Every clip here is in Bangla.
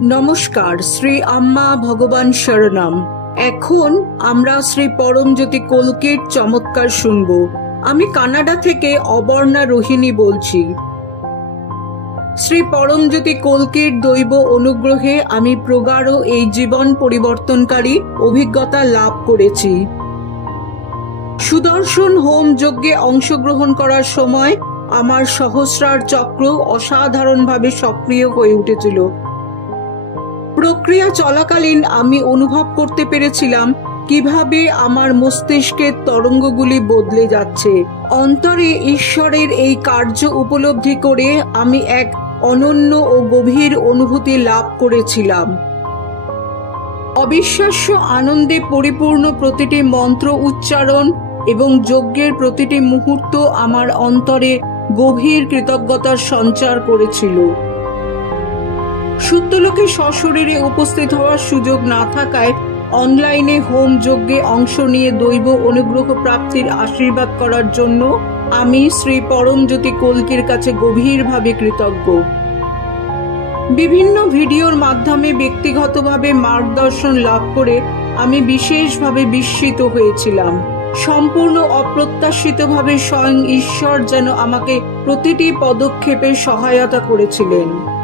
নমস্কার, শ্রী আম্মা ভগবান শরণম। এখন আমরা শ্রী পরমজ্যোতি কলকের চমৎকার শুনব। আমি কানাডা থেকে অবর্ণা রোহিণী বলছি। শ্রী পরমজ্যোতি কলকির দৈব অনুগ্রহে আমি প্রগাঢ় এই জীবন পরিবর্তনকারী অভিজ্ঞতা লাভ করেছি। সুদর্শন হোম যজ্ঞে অংশগ্রহণ করার সময় আমার সহস্রার চক্র অসাধারণভাবে সক্রিয় হয়ে উঠেছিল। প্রক্রিয়া চলাকালীন আমি অনুভব করতে পেরেছিলাম কীভাবে আমার মস্তিষ্কের তরঙ্গগুলি বদলে যাচ্ছে। অন্তরে ঈশ্বরের এই কার্য উপলব্ধি করে আমি এক অনন্য ও গভীর অনুভূতি লাভ করেছিলাম। অবিশ্বাস্য আনন্দে পরিপূর্ণ প্রতিটি মন্ত্র উচ্চারণ এবং যজ্ঞের প্রতিটি মুহূর্ত আমার অন্তরে গভীর কৃতজ্ঞতার সঞ্চার করেছিল। সত্যলোকে সশরীরে উপস্থিত হওয়ার সুযোগ না থাকায় অনলাইনে হোম যজ্ঞে অংশ নিয়ে দৈব অনুগ্রহ প্রাপ্তির আশীর্বাদ করার জন্য আমি শ্রী পরমজ্যোতি কলকির কাছে গভীরভাবে কৃতজ্ঞ। বিভিন্ন ভিডিওর মাধ্যমে ব্যক্তিগতভাবে মার্গদর্শন লাভ করে আমি বিশেষভাবে বিস্মিত হয়েছিলাম। সম্পূর্ণ অপ্রত্যাশিতভাবে স্বয়ং ঈশ্বর যেন আমাকে প্রতিটি পদক্ষেপে সহায়তা করেছিলেন।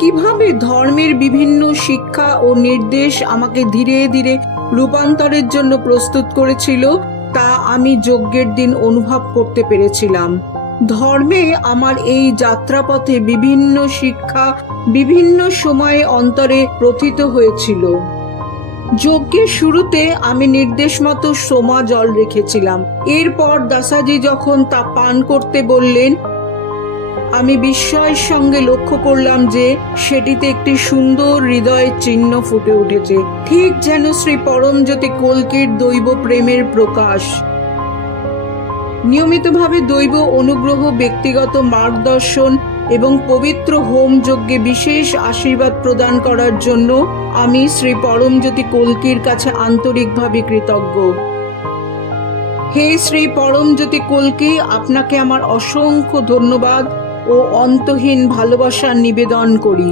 কীভাবে ধর্মের বিভিন্ন শিক্ষা ও নির্দেশ আমাকে ধীরে ধীরে রূপান্তরের জন্য প্রস্তুত করেছিল, তা আমি যজ্ঞের দিন অনুভব করতে পেরেছিলাম। ধর্মে আমার এই যাত্রাপথে বিভিন্ন শিক্ষা বিভিন্ন সময়ে অন্তরে প্রথিত হয়েছিল। যজ্ঞের শুরুতে আমি নির্দেশ মতো সোমা জল রেখেছিলাম। এরপর দাসাজি যখন তা পান করতে বললেন আমি বিস্ময়ের সঙ্গে লক্ষ্য করলাম যে সেটিতে একটি সুন্দর হৃদয়ের চিহ্ন ফুটে উঠেছে। ঠিক যেন শ্রী পরমজ্যোতি কলকির দৈব প্রেমের প্রকাশ। নিয়মিতভাবে দৈব অনুগ্রহ, ব্যক্তিগত মার্গদর্শন এবং পবিত্র হোম যজ্ঞে বিশেষ আশীর্বাদ প্রদান করার জন্য আমি শ্রী পরমজ্যোতি কলকির কাছে আন্তরিকভাবে কৃতজ্ঞ। হে শ্রী পরমজ্যোতি কলকি, আপনাকে আমার অসংখ্য ধন্যবাদ। ও অন্তহীন ভালোবাসার নিবেদন করি।